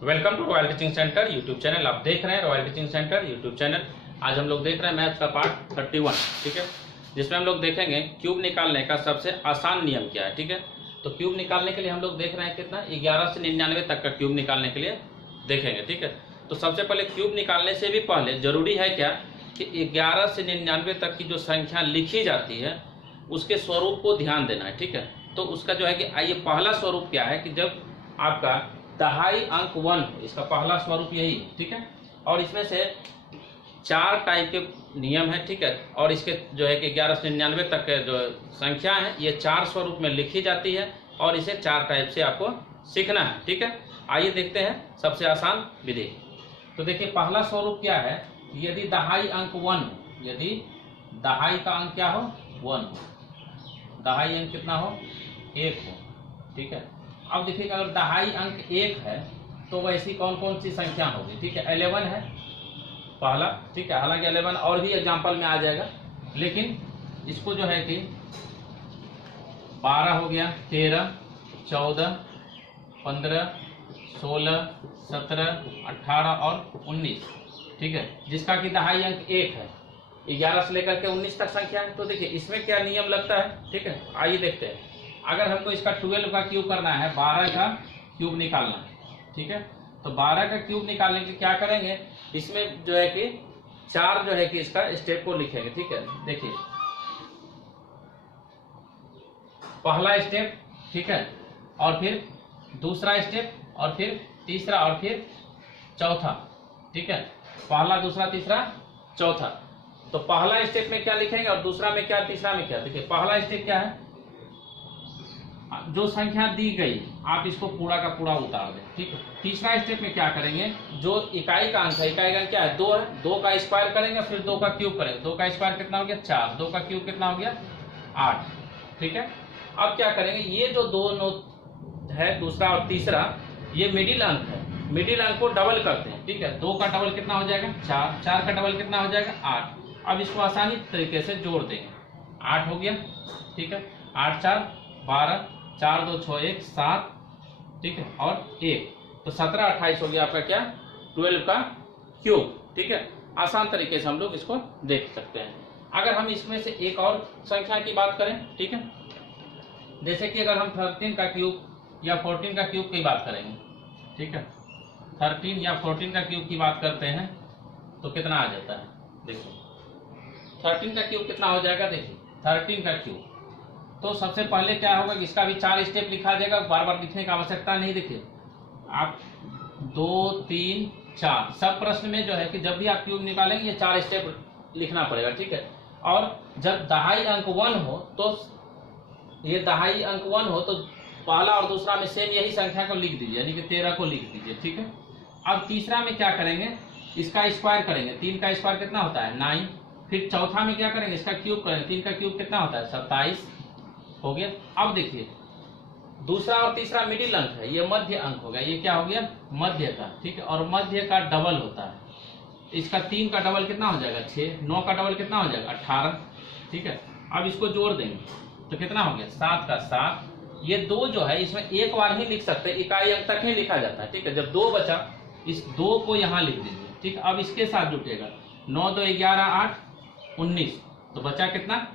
Welcome to Royal Teaching Centre YouTube channel. आप देख रहे हैं Royal Teaching Centre YouTube channel. आज हम लोग देख रहे हैं मैथ्स का पार्ट 31, ठीक है, जिसमें हम लोग देखेंगे क्यूब निकालने का सबसे आसान नियम क्या है। ठीक है, तो क्यूब निकालने के लिए हम लोग देख रहे हैं कितना 11 से 99 तक का क्यूब निकालने के लिए देखेंगे। ठीक है, तो सबसे पहले क्यूब निकालने से भी पहले जरूरी है क्या कि 11 से 99 तक की जो संख्या लिखी जाती है उसके स्वरूप को ध्यान देना है। ठीक है, तो उसका जो है कि आइए पहला स्वरूप क्या है कि जब आपका दहाई अंक 1, इसका पहला स्वरूप यही है। ठीक है, और इसमें से 4 टाइप के नियम है। ठीक है, और इसके जो है कि 11 से 99 तक के जो संख्या है ये 4 स्वरूप में लिखी जाती है और इसे 4 टाइप से आपको सीखना है। ठीक है, आइए देखते हैं सबसे आसान विधि। तो देखिए पहला स्वरूप क्या है, यदि दहाई अंक 1 हो, यदि दहाई का अंक क्या हो 1 हो, दहाई अंक कितना हो 1 हो। ठीक है, अब देखिए अगर दहाई अंक 1 है तो वैसी कौन कौन सी संख्या होगी। ठीक है, 11 है पहला। ठीक है, हालांकि 11 और भी एग्जाम्पल में आ जाएगा, लेकिन इसको जो है कि 12 हो गया, 13, 14, 15, 16, 17, 18 और 19। ठीक है, जिसका कि दहाई अंक 1 है, 11 से लेकर के 19 तक संख्या है। तो देखिए इसमें क्या नियम लगता है। ठीक है, आइए देखते हैं। अगर हमको इसका 12 का क्यूब करना है, 12 का क्यूब निकालना है। ठीक है, तो 12 का क्यूब निकालने के लिए क्या करेंगे, इसमें जो है कि 4 जो है कि इसका स्टेप को लिखेंगे। ठीक है, देखिए पहला स्टेप, ठीक है, और फिर दूसरा स्टेप और फिर तीसरा और फिर चौथा। ठीक है, पहला दूसरा तीसरा चौथा। तो पहला स्टेप में क्या लिखेंगे और दूसरा में क्या, तीसरा में क्या। देखिए पहला स्टेप क्या है, जो संख्या दी गई आप इसको पूरा का पूरा उतार दें। ठीक है, तीसरा स्टेप में क्या करेंगे, जो इकाई का अंक है, इकाई का अंक क्या है 2 है, 2 का स्क्वायर करेंगे फिर 2 का क्यूब करेंगे। 2 का स्क्वायर कितना हो गया 4, 2 का क्यूब कितना हो गया 8। ठीक है, अब क्या करेंगे, ये जो दोनों है दूसरा और तीसरा, ये मिडिल अंक है, मिडिल अंक को डबल करते हैं। ठीक है, 2 का डबल कितना हो जाएगा 4, 4 का डबल कितना हो जाएगा 8। अब इसको आसानी तरीके से जोड़ देंगे, 8 हो गया। ठीक है, 8 4 12, 4 2 6 1 7। ठीक है, और 1, तो 17 28 हो गया आपका क्या 12 का क्यूब। ठीक है, आसान तरीके से हम लोग इसको देख सकते हैं। अगर हम इसमें से एक और संख्या की बात करें, ठीक है, जैसे कि अगर हम 13 का क्यूब या 14 का क्यूब की बात करेंगे। ठीक है, 13 या 14 का क्यूब की बात करते हैं तो कितना आ जाता है, देखो 13 का क्यूब कितना हो जाएगा। देखिए 13 का क्यूब, तो सबसे पहले क्या होगा कि इसका भी 4 स्टेप लिखा जाएगा, बार बार लिखने की आवश्यकता नहीं। देखिए आप 2 3 4 सब प्रश्न में जो है कि जब भी आप क्यूब निकालेंगे ये 4 स्टेप लिखना पड़ेगा। ठीक है, और जब दहाई अंक 1 हो तो ये दहाई अंक 1 हो तो पहला और दूसरा में सेम यही संख्या को लिख दीजिए, यानी कि 13 को लिख दीजिए। ठीक है, अब तीसरा में क्या करेंगे, इसका स्क्वायर करेंगे, 3 का स्क्वायर कितना होता है 9। फिर चौथा में क्या करेंगे, इसका क्यूब करेंगे, 3 का क्यूब कितना होता है 27 हो गया। अब देखिए दूसरा और तीसरा मिडिल अंक है, ये मध्य अंक हो गया, ये क्या हो गया मध्य का। ठीक है, और मध्य का डबल होता है, इसका 3 का डबल कितना हो जाएगा 6, 9 का डबल कितना हो जाएगा 18। ठीक है, अब इसको जोड़ देंगे तो कितना हो गया 7 का 7। ये 2 जो है इसमें एक बार ही लिख सकते हैं, इकाई अंक तक ही लिखा जाता है। ठीक है, जब 2 बचा इस 2 को यहाँ लिख दीजिए। ठीक, अब इसके साथ जुटेगा 9 2 11 8 19, तो बचा कितना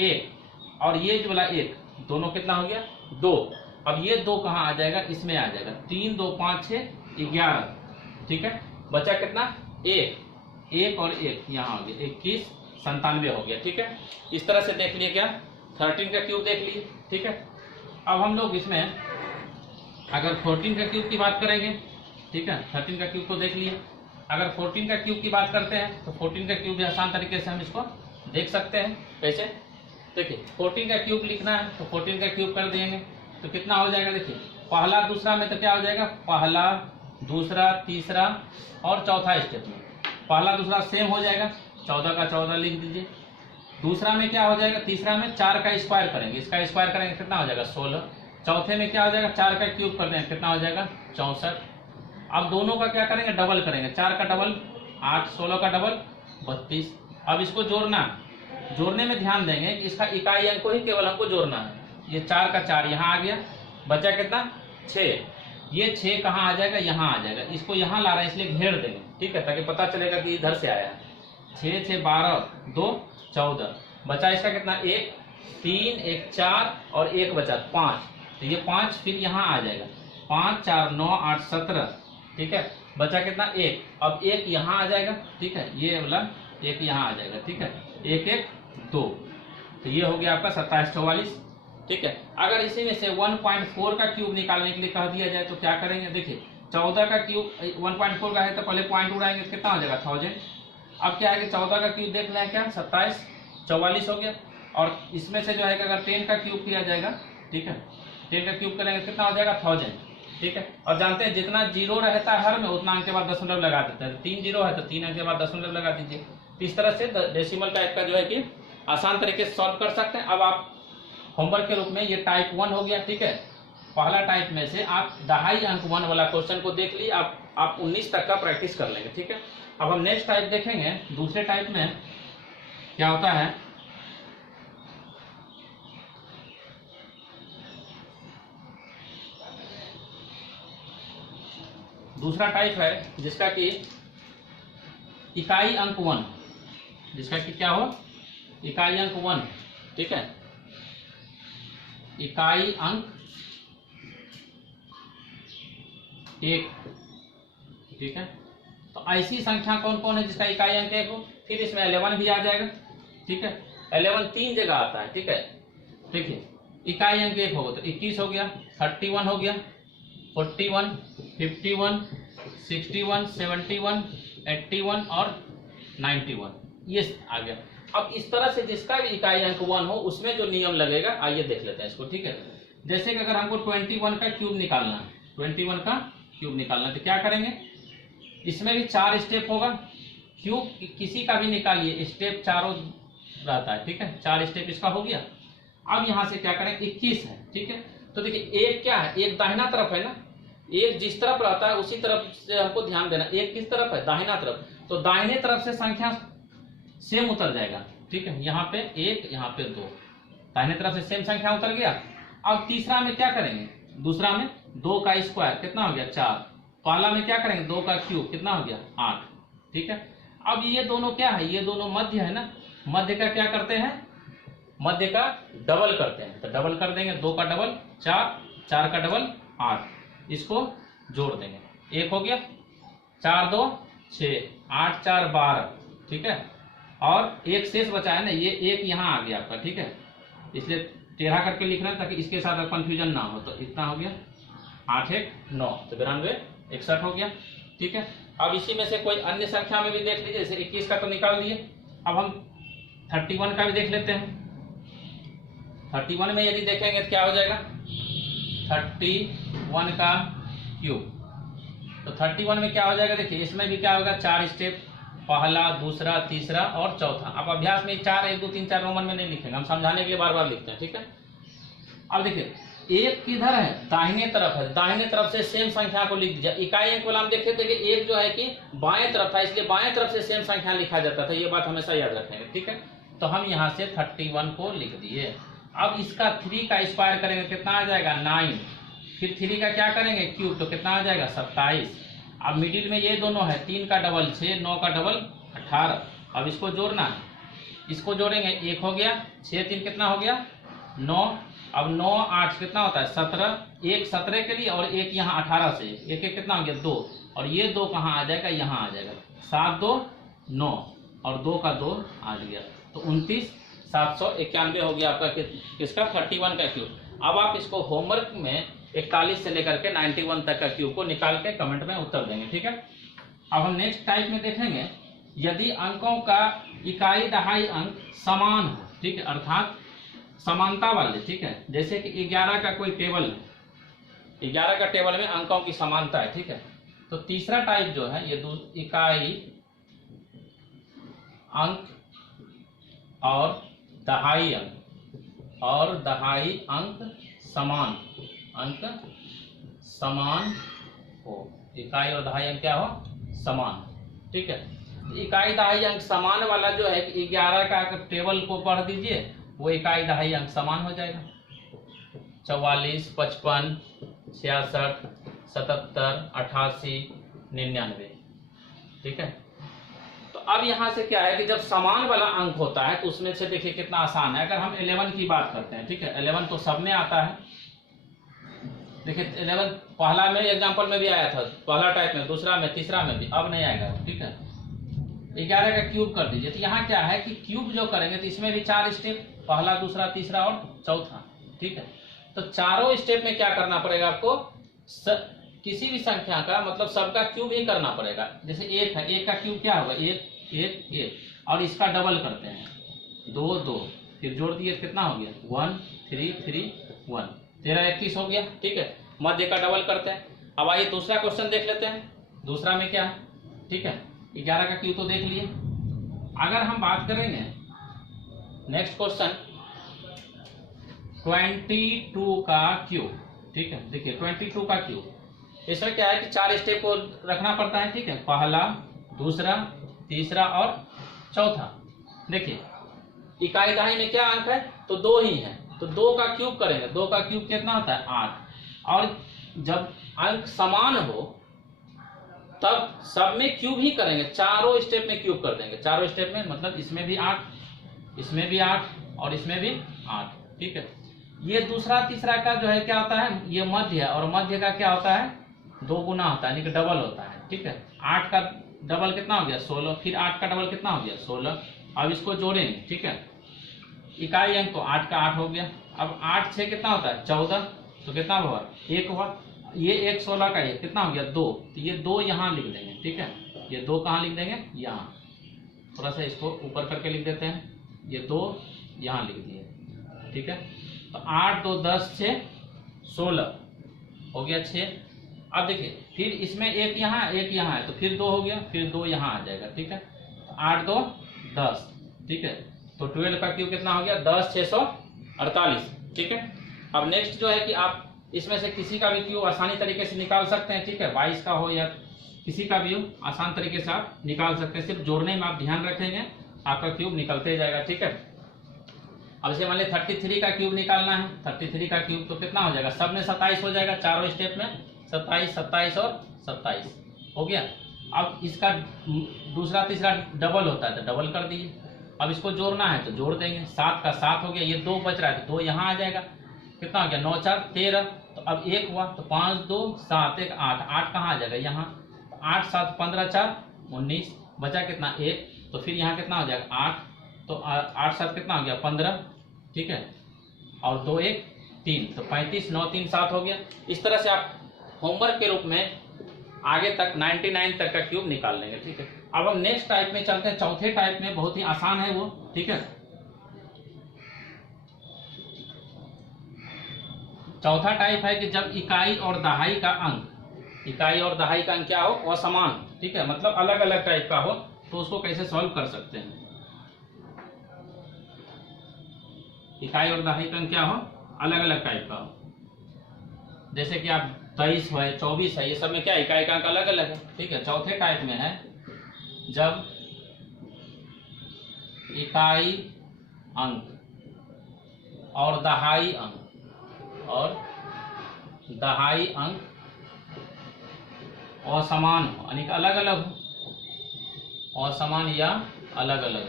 1, और ये जो वाला 1 दोनों कितना हो गया 2। अब ये 2 कहाँ आ जाएगा, इसमें आ जाएगा, 3 2 5 6 11। ठीक है, बचा कितना 1 और 1 यहाँ हो गया 21 97 हो गया। ठीक है, इस तरह से देख लिए क्या 13 का क्यूब देख लिए। ठीक है, अब हम लोग इसमें अगर 14 का क्यूब की बात करेंगे। ठीक है, 13 का क्यूब को देख लिए, अगर 14 का क्यूब की बात करते हैं तो 14 का क्यूब भी आसान तरीके से हम इसको देख सकते हैं। कैसे, देखिए 14 का क्यूब लिखना है तो 14 का क्यूब कर देंगे तो कितना हो जाएगा, देखिए पहला दूसरा में तो क्या हो जाएगा, पहला दूसरा तीसरा और चौथा स्टेप में पहला दूसरा सेम हो जाएगा, 14 का 14 लिख दीजिए। दूसरा में क्या हो जाएगा, तीसरा में 4 का स्क्वायर करेंगे, इसका स्क्वायर करेंगे कितना हो जाएगा 16। चौथे में क्या हो जाएगा 4 का क्यूब कर देंगे, कितना हो जाएगा 64। अब दोनों का क्या करेंगे डबल करेंगे, 4 का डबल 8, 16 का डबल 32। अब इसको जोड़ना, जोड़ने में ध्यान देंगे कि इसका इकाई अंक को ही केवल हमको जोड़ना है। ये 4 का 4 यहाँ आ गया, बचा कितना 6, ये 6 कहाँ आ जाएगा, यहाँ आ जाएगा। इसको यहाँ ला रहे हैं इसलिए घेर देंगे, ठीक है, ताकि पता चलेगा कि इधर से आया है। 6 6 12 2 14 बचा इसका कितना, 1 3 1 4 और 1 बचा 5, तो ये 5 फिर यहाँ आ जाएगा। 5 4 9 8 17, ठीक है, बचा कितना 1। अब 1 यहाँ आ जाएगा, ठीक है, ये वाला 1 यहाँ आ जाएगा, ठीक है, 1 1 2, तो ये हो गया आपका 27 44, ठीक है। अगर इसी में से 1.4 का क्यूब निकालने के लिए कह दिया जाए तो क्या करेंगे, देखिए 14 का क्यूब 1.4 का है तो पहले पॉइंट उड़ाएंगे, कितना हो जाएगा 1000। अब क्या है कि 14 का क्यूब देख लें, क्या 27 44 हो गया, और इसमें से जो है अगर 10 का क्यूब किया जाएगा, ठीक है, 10 का क्यूब करेंगे कितना हो जाएगा 1000, ठीक है। और जानते हैं जितना जीरो रहता है हर में उतना अंक के बाद दशमलव लगा देते हैं, 3 जीरो है तो 3 अंक के बाद दशमलव लगा दीजिए। इस तरह से डेसिमल टाइप का जो है कि आसान तरीके से सॉल्व कर सकते हैं। अब आप होमवर्क के रूप में ये टाइप 1 हो गया, ठीक है, पहला टाइप में से आप 2.5 अंक 1 वाला क्वेश्चन को देख लिए, आप 19 तक का प्रैक्टिस कर लेंगे, ठीक है। अब हम नेक्स्ट टाइप देखेंगे। दूसरे टाइप में क्या होता है, दूसरा टाइप है जिसका कि इकाई अंक 1, जिसका कि क्या हो, इकाई अंक 1, ठीक है, इकाई अंक 1, ठीक है। तो ऐसी संख्या कौन कौन है जिसका इकाई अंक 1 हो, फिर इसमें 11 भी आ जाएगा, ठीक है, 11 3 जगह आता है, ठीक है। देखिए इकाई अंक 1 होगा तो 21 हो गया, 31 हो गया, 41 51 61 71 81 और 91, ये आ गया। अब इस तरह से जिसका भी इकाई अंक 1 हो उसमें जो नियम लगेगा, आइए देख लेते हैं इसको, ठीक है। जैसे कि अगर हमको 21 का क्यूब निकालना है, 21 का क्यूब निकालना है तो क्या करेंगे, इसमें भी 4 स्टेप होगा। क्यूब किसी का भी निकालिए स्टेप चारों रहता है, ठीक है, 4 स्टेप इसका हो गया। अब यहाँ से क्या करें, 21 है, ठीक है। तो देखिए एक क्या है, एक दाहिना तरफ है ना, एक जिस तरफ रहता है उसी तरफ से हमको ध्यान देना। एक किस तरफ है, दाहिना तरफ, तो दाहिने तरफ से संख्या सेम उतर जाएगा, ठीक है। यहाँ पे 1 यहाँ पे 2, दाहिने तरफ से सेम संख्या उतर गया। अब तीसरा में क्या करेंगे, दूसरा में 2 का स्क्वायर कितना हो गया 4, पहला में क्या करेंगे 2 का क्यूब कितना हो गया 8, ठीक है। अब ये दोनों क्या है, ये दोनों मध्य है ना, मध्य का क्या करते हैं, मध्य का डबल करते हैं, तो डबल कर देंगे, 2 का डबल 4, 4 का डबल 8, इसको जोड़ देंगे, 1 हो गया, 4 2 6 8 4 12, ठीक है। और एक शेष बचा है ना, ये 1 यहाँ आ गया आपका, ठीक है, इसलिए टेढ़ा करके लिख रहे हैं ताकि इसके साथ कंफ्यूजन ना हो। तो इतना हो गया 8 1 9, तो 92 61 हो गया, ठीक है। अब इसी में से कोई अन्य संख्या में भी देख लीजिए, जैसे 21 का तो निकाल दिए, अब हम 31 का भी देख लेते हैं। 31 में यदि देखेंगे तो क्या हो जाएगा, 31 का क्यूब, तो 31 में क्या हो जाएगा, देखिए इसमें भी क्या होगा 4 स्टेप, पहला दूसरा तीसरा और चौथा। अब अभ्यास में 4 1 2 3 4 रोमन में नहीं लिखेंगे, हम समझाने के लिए बार बार लिखते हैं, ठीक है। अब देखिए एक किधर है, दाहिने तरफ है, दाहिने तरफ से सेम संख्या को लिख दीजिए। इकाई अंक वाला हम देखे थे कि एक जो है कि बाएं तरफ था, इसलिए बाएं तरफ से सेम संख्या लिखा जाता था, ये बात हमेशा याद रखेंगे, ठीक है। तो हम यहाँ से 31 को लिख दिए। अब इसका 3 का स्क्वायर करेंगे कितना आ जाएगा 9, फिर 3 का क्या करेंगे क्यूब, तो कितना आ जाएगा 27। अब मिडिल में ये दोनों है, 3 का डबल 6, 9 का डबल 18। अब इसको जोड़ना है, इसको जोड़ेंगे, 1 हो गया, 6 3 कितना हो गया 9। अब 9 8 कितना होता है 17, 1 17 के लिए और 1 यहाँ 18 से 1 1 कितना हो गया 2, और ये 2 कहाँ आ जाएगा, यहाँ आ जाएगा, 7 2 9 और 2 का 2 आ गया, तो 29 791 हो गया आपका किसका 31 का क्यूब। अब आप इसको होमवर्क में 41 से लेकर के 91 तक का क्यूब को निकाल के कमेंट में उत्तर देंगे, ठीक है। अब हम नेक्स्ट टाइप में देखेंगे, यदि अंकों का इकाई दहाई अंक समान हो, ठीक है, अर्थात समानता वाले, ठीक है। जैसे कि 11 का कोई टेबल है, 11 का टेबल में अंकों की समानता है, ठीक है। तो तीसरा टाइप जो है ये इकाई अंक और दहाई अंक, और दहाई अंक समान, अंक समान हो, इकाई और दहाई अंक क्या हो समान, ठीक है। इकाई दहाई अंक समान वाला जो है 11 का टेबल को पढ़ दीजिए, वो इकाई दहाई अंक समान हो जाएगा, 44 55 66 77, 88, 99। ठीक है, तो अब यहाँ से क्या है कि जब समान वाला अंक होता है तो उसमें से देखिए कितना आसान है। अगर हम 11 की बात करते हैं, ठीक है, 11 तो सब में आता है। देखिए 11 पहला में एग्जांपल में भी आया था, पहला टाइप में, दूसरा में, तीसरा में भी, अब नहीं आएगा। ठीक है, 11 का क्यूब कर दीजिए। तो यहाँ क्या है कि क्यूब जो करेंगे तो इसमें भी 4 स्टेप, पहला, दूसरा, तीसरा और चौथा। ठीक है, तो चारों स्टेप में क्या करना पड़ेगा आपको, किसी भी संख्या का मतलब सबका क्यूब ही करना पड़ेगा। जैसे 1 है, 1 का क्यूब क्या होगा, 1 1 1, और इसका डबल करते हैं, 2 2, फिर जोड़ दिए कितना हो गया, 1 3 3 1, 13 21 हो गया। ठीक है, मध्य का डबल करते हैं। अब आइए दूसरा क्वेश्चन देख लेते हैं। दूसरा में क्या है, ठीक है, 11 का क्यूब तो देख लिए। अगर हम बात करेंगे नेक्स्ट क्वेश्चन 22 का क्यूब। ठीक है, देखिए 22 का क्यूब, इसमें क्या है कि 4 स्टेप को रखना पड़ता है। ठीक है, पहला, दूसरा, तीसरा और चौथा। देखिए इकाई दहाई में क्या अंक है, तो 2 ही है, तो 2 का क्यूब करेंगे। 2 का क्यूब कितना होता है, 8। और जब अंक समान हो तब सब में क्यूब ही करेंगे, चारों स्टेप में क्यूब कर देंगे। चारों स्टेप में मतलब इसमें भी 8, इसमें भी 8 और इसमें भी 8। ठीक है, ये दूसरा तीसरा का जो है क्या होता है, ये मध्य है, और मध्य का क्या होता है, 2 गुना होता है, यानी कि डबल होता है। ठीक है, 8 का डबल कितना हो गया, 16, फिर 8 का डबल कितना हो गया, 16। अब इसको जोड़ेंगे। ठीक है, इकाई अंक तो 8 का 8 हो गया। अब 8 6 कितना होता है, 14, तो कितना हुआ, 1 हुआ। ये 1 16 का ये कितना हो गया, 2, तो ये 2 यहाँ लिख देंगे। ठीक है, ये 2 कहाँ लिख देंगे, यहाँ। थोड़ा सा इसको ऊपर करके लिख देते हैं, ये 2 यहाँ लिख दिए। ठीक है, तो 8 2 10 6 16 हो गया 6। अब देखिए फिर इसमें एक यहाँ है, तो फिर 2 हो गया, फिर 2 यहाँ आ जाएगा। ठीक है, 8 2 10। ठीक है, तो 12 का क्यूब कितना हो गया, 10 648। ठीक है, अब नेक्स्ट जो है कि आप इसमें से किसी का भी क्यूब आसानी तरीके से निकाल सकते हैं। ठीक है, 22 का हो या किसी का भी हो, आसान तरीके से आप निकाल सकते हैं। सिर्फ जोड़ने में आप ध्यान रखेंगे, आपका क्यूब निकलते जाएगा। ठीक है, अब इसे मान लीजिए 33 का क्यूब निकालना है। 33 का क्यूब तो कितना हो जाएगा, सब में 27 हो जाएगा, चारों स्टेप में 27 27 और 27 हो गया। अब इसका दूसरा तीसरा डबल होता है तो डबल कर दीजिए। अब इसको जोड़ना है तो जोड़ देंगे, 7 का 7 हो गया, ये 2 बच रहा है तो 2 यहाँ आ जाएगा, कितना हो गया, 9 4 13। तो अब 1 हुआ, तो 5 2 7 1 8, 8 कहाँ आ जाएगा, यहाँ। 8 7 15 4 19, बचा कितना, 1, तो फिर यहाँ कितना हो जाएगा, 8, तो 8 7 कितना हो गया, 15। ठीक है, और 2 1 3, तो 35 9 3 7 हो गया। इस तरह से आप होमवर्क के रूप में आगे तक 99 तक का क्यूब निकाल लेंगे। ठीक है, अब हम नेक्स्ट टाइप में चलते हैं। चौथे टाइप में बहुत ही आसान है वो। ठीक है, चौथा टाइप है कि जब इकाई और दहाई का अंक, इकाई और दहाई का अंक क्या हो, असमान। ठीक है, मतलब अलग अलग टाइप का हो, तो उसको कैसे सॉल्व कर सकते हैं। इकाई और दहाई का अंक क्या हो, अलग अलग टाइप का हो, जैसे कि आप 23 है, 24 है, ये सब में क्या इकाई का अंक अलग अलग है। ठीक है, चौथे टाइप में है जब इकाई अंक और दहाई अंक असमान हो, यानी कि अलग अलग हो, असमान या अलग अलग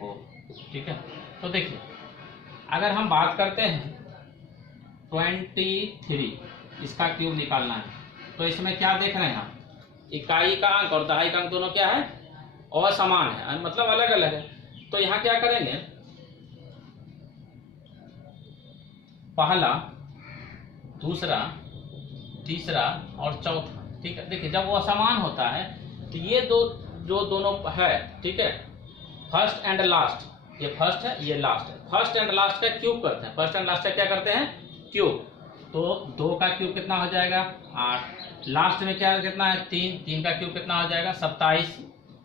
हो। ठीक है, तो देखिए अगर हम बात करते हैं 23, इसका क्यूब निकालना है, तो इसमें क्या देख रहे हैं हम, इकाई का अंक और दहाई का अंक दोनों क्या है, असमान है, मतलब अलग अलग है। तो यहाँ क्या करेंगे, पहला, दूसरा, तीसरा और चौथा। ठीक है, देखिए जब वो असमान होता है तो ये दो जो दोनों है, ठीक है, फर्स्ट एंड लास्ट, ये फर्स्ट है ये लास्ट है, फर्स्ट एंड लास्ट का क्यूब करते हैं। फर्स्ट एंड लास्ट का क्या करते हैं, क्यूब। तो 2 का क्यूब कितना हो जाएगा, 8। लास्ट में क्या कितना है, 3 का क्यूब कितना हो जाएगा, 27।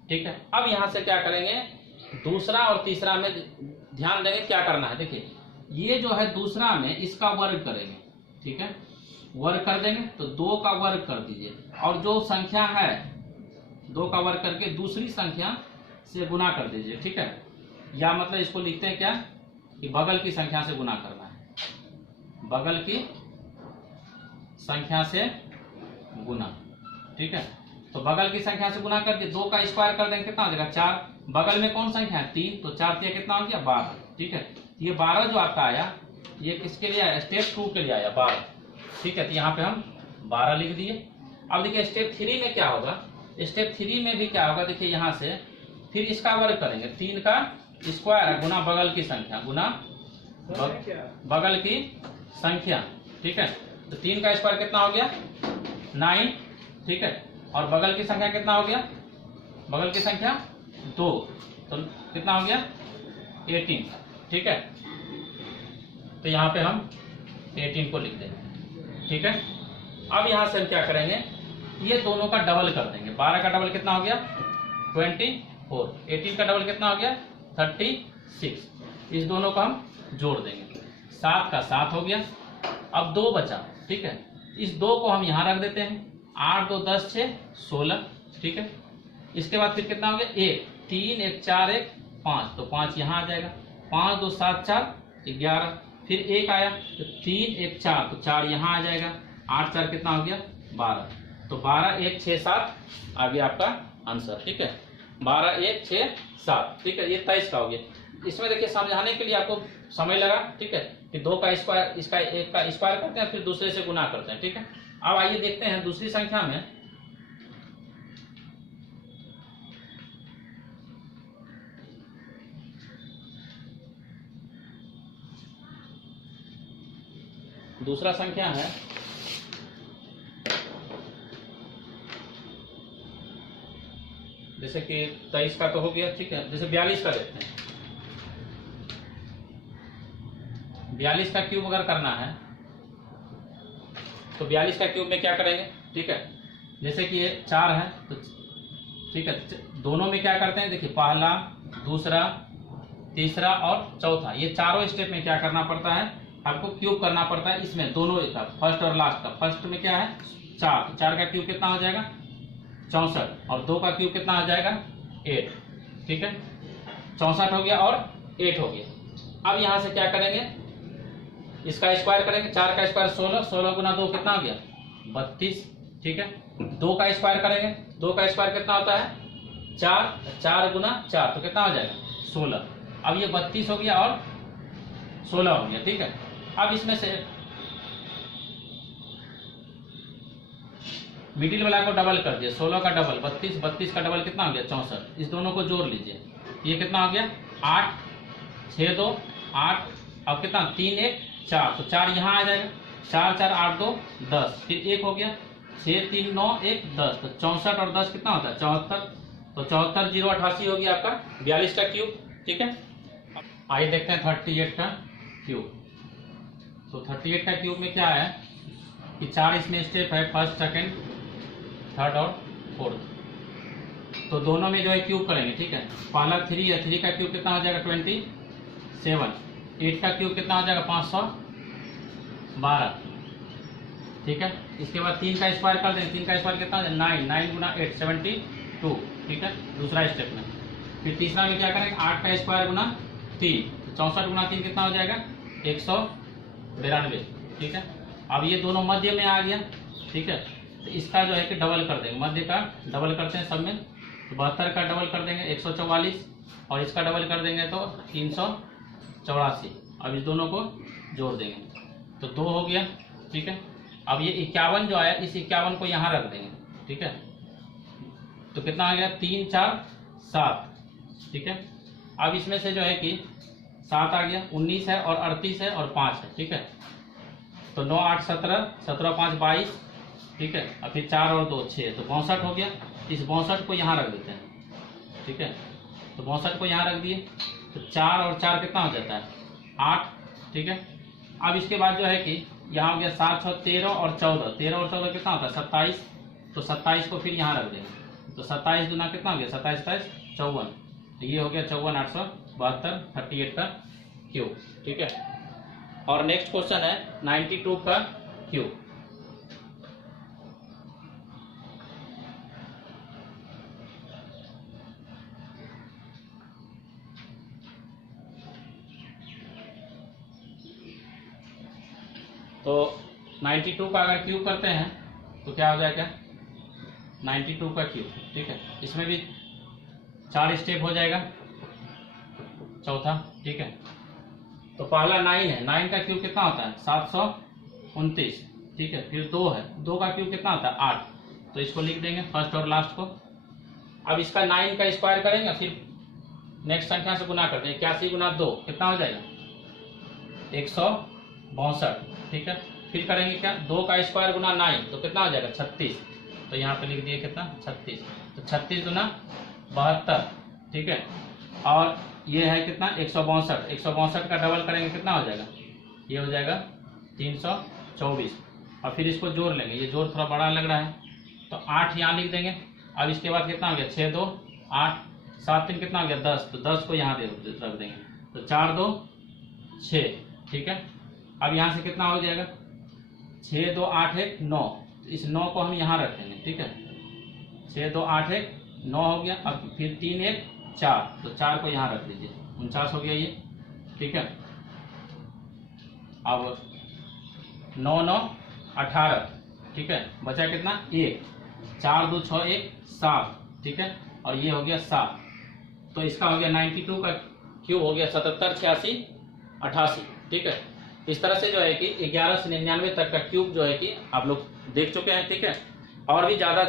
ठीक है, अब यहाँ से क्या करेंगे, दूसरा और तीसरा में ध्यान देंगे क्या करना है। देखिए ये जो है दूसरा में इसका वर्ग करेंगे। ठीक है, वर्ग कर देंगे तो 2 का वर्ग कर दीजिए, और जो संख्या है 2 का वर्ग करके दूसरी संख्या से गुना कर दीजिए। ठीक है, या मतलब इसको लिखते हैं क्या कि बगल की संख्या से गुना करना है, बगल की संख्या से गुना, ठीक है। तो बगल की संख्या से गुना कर दिए, 2 का स्क्वायर कर देंगे कितना हो जाएगा 4, बगल में कौन संख्या है 3, तो 4 तिया कितना हो गया 12, ठीक है। ये 12 जो आपका आया ये किसके लिए आया, स्टेप 2 के लिए आया 12, ठीक है। तो यहाँ पे हम 12 लिख दिए। अब देखिए स्टेप 3 में क्या होगा, स्टेप 3 में भी क्या होगा, देखिए यहाँ से फिर इसका वर्ग करेंगे, 3 का स्क्वायर गुना बगल की संख्या, गुना बगल की संख्या, ठीक है। तो 3 का स्क्वायर कितना हो गया 9, ठीक है। और बगल की संख्या कितना हो गया, बगल की संख्या 2, तो कितना हो गया 18, ठीक है। तो यहाँ पे हम 18 को लिख देंगे, ठीक है। अब यहाँ से हम क्या करेंगे, ये दोनों का डबल कर देंगे, 12 का डबल कितना हो गया 24, 18 का डबल कितना हो गया 36, इस दोनों को हम जोड़ देंगे, 7 का 7 हो गया। अब 2 बचा, ठीक है, इस 2 को हम यहाँ रख देते हैं, 8 2 10 6 16, ठीक है। इसके बाद फिर कितना हो गया 1 3 1 4 1 5, तो 5 यहाँ आ जाएगा, 5 2 7 4 11, फिर 1 आया तो 3 1 4, तो 4 यहाँ आ जाएगा, 8 4 कितना हो गया 12, तो 12 1 6 7 आ गया आपका आंसर, ठीक है। 12 1 6 7, ठीक है, ये 23 का हो गया। इसमें देखिए समझाने के लिए आपको समय लगा, ठीक है, कि 2 का स्क्वायर, इसका 1 का स्क्वायर करते हैं, फिर दूसरे से गुना करते हैं, ठीक है। अब आइए देखते हैं दूसरी संख्या में, दूसरा संख्या है जैसे कि 23 का तो हो गया, ठीक है। जैसे 42 का लेते हैं, 42 का क्यूब अगर करना है तो 42 का क्यूब में क्या करेंगे, ठीक है। जैसे कि ये 4 है तो ठीक है, दोनों में क्या करते हैं, देखिए पहला दूसरा तीसरा और चौथा, ये चारों स्टेप में क्या करना पड़ता है, आपको क्यूब करना पड़ता है। इसमें दोनों का, फर्स्ट और लास्ट का, फर्स्ट में क्या है 4, तो 4 का क्यूब कितना हो जाएगा 64, और 2 का क्यूब कितना हो जाएगा 8, ठीक है। 64 हो गया और 8 हो गया। अब यहां से क्या करेंगे, इसका स्क्वायर करेंगे, 4 का स्क्वायर 16, 16 गुना 2 कितना हो गया 32, ठीक है। 2 का स्क्वायर करेंगे, 2 का स्क्वायर कितना होता है 4, 4 गुना 4 तो कितना हो जाएगा 16। अब ये 32 हो गया और 16 हो गया, ठीक है। अब इसमें से मिडिल वाला को डबल कर दिया, 16 का डबल 32, 32 का डबल कितना हो गया 64, इस दोनों को जोड़ लीजिए, ये कितना हो गया 8 6 2 8, अब कितना 3 1 4, तो 4 यहाँ आ जाएगा, 4 4 8 2 10, फिर 1 हो गया 6 3 9 1 10, तो 64 और 10 कितना होता है 74, तो 74 0 88 हो गया आपका 42 का क्यूब, ठीक है। आइए देखते हैं 38 का क्यूब। तो 38 का क्यूब में क्या है कि 4 इसमें स्टेप है, फर्स्ट सेकंड थर्ड और फोर्थ, तो दोनों में जो है क्यूब करेंगे, ठीक है। पहला 3 है, 3 का क्यूब कितना हो जाएगा 27, 8 का क्यूब कितना हो जाएगा 512, ठीक है। इसके बाद 3 का स्क्वायर कर देंगे, 3 का स्क्वायर कितना हो जाएगा 9, 9 गुना 8 72, ठीक है, दूसरा स्टेप में। फिर तीसरा में क्या करेंगे 8 का स्क्वायर गुना 3, 64 गुना 3 कितना हो जाएगा 192, ठीक है। अब ये दोनों मध्य में आ गया, ठीक है, तो इसका जो है कि डबल कर देंगे, मध्य का डबल करते हैं सब में, तो 72 का डबल कर देंगे 144, और इसका डबल कर देंगे तो 384, अब इस दोनों को जोड़ देंगे तो 2 हो गया, ठीक है। अब ये 51 जो आया, इस 51 को यहाँ रख देंगे, ठीक है, तो कितना आ गया 3 4 7, ठीक है। अब इसमें से जो है कि 7 आ गया, 19 है और 38 है और 5 है, ठीक है, तो 9 8 17, 17 5 22, ठीक है। अब फिर 4 और 2 6, तो 62 हो गया, इस 62 को यहाँ रख देते हैं, ठीक है, तो 62 को यहाँ रख दिए, तो 4 और 4 कितना हो जाता है 8, ठीक है। अब इसके बाद जो है कि यहाँ हो गया 7 6 13 और 14, 13 और 14 कितना होता है 27, तो 27 को फिर यहाँ रख देंगे, तो 27 गुना कितना हो गया 27 27 54, तो ये हो गया 54 872, 38 का क्यूब, ठीक है। और नेक्स्ट क्वेश्चन है 92 का क्यूब। तो 92 का अगर क्यूब करते हैं तो क्या हो जाएगा 92 का क्यूब, ठीक है। इसमें भी 4 स्टेप हो जाएगा, चौथा, ठीक है। तो पहला 9 है, 9 का क्यूब कितना होता है 729, ठीक है। फिर 2 है, 2 का क्यूब कितना होता है 8, तो इसको लिख देंगे फर्स्ट और लास्ट को। अब इसका 9 का स्क्वायर करेंगे, फिर नेक्स्ट संख्या से गुना कर देंगे, 81 गुना 2 कितना हो जाएगा 162, ठीक है। फिर करेंगे क्या 2 का स्क्वायर गुना 9 तो कितना हो जाएगा 36, तो यहाँ पे लिख दिए कितना 36, तो 36 गुना 72, ठीक है। और ये है कितना 162, 162 का डबल करेंगे कितना हो जाएगा, ये हो जाएगा 324, और फिर इसको जोड़ लेंगे, ये जोड़ थोड़ा बड़ा लग रहा है तो 8 यहाँ लिख देंगे। अब इसके बाद कितना हो गया 6 2 8, 7 3 कितना हो गया 10, तो 10 को यहाँ रख देंगे, तो 4 2 6, ठीक है। अब यहाँ से कितना हो जाएगा 6 2 8 1 9, इस 9 को हम यहाँ रख देंगे, ठीक है। 6 2 8 1 9 हो गया, अब फिर 3 1 4, तो 4 को यहाँ रख दीजिए, 49 हो गया ये, ठीक है। अब 9 9 18, ठीक है, बचा कितना 1, 4 2 6 1 7, ठीक है, और ये हो गया 7, तो इसका हो गया 92 का क्यूब हो गया 77 86 88, ठीक है। इस तरह से जो है कि 11 से 99 तक का क्यूब जो है कि आप लोग देख चुके हैं, ठीक है। और भी ज़्यादा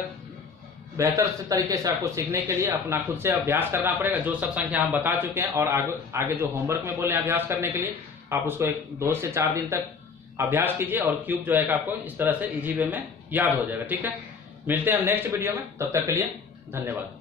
बेहतर से तरीके से आपको सीखने के लिए अपना खुद से अभ्यास करना पड़ेगा, जो सब संख्या हम बता चुके हैं, और आगे जो होमवर्क में बोले अभ्यास करने के लिए आप उसको 2 से 4 दिन तक अभ्यास कीजिए, और क्यूब जो है कि आपको इस तरह से इजी वे में याद हो जाएगा, ठीक है। मिलते हैं हम नेक्स्ट वीडियो में, तब तक के लिए धन्यवाद।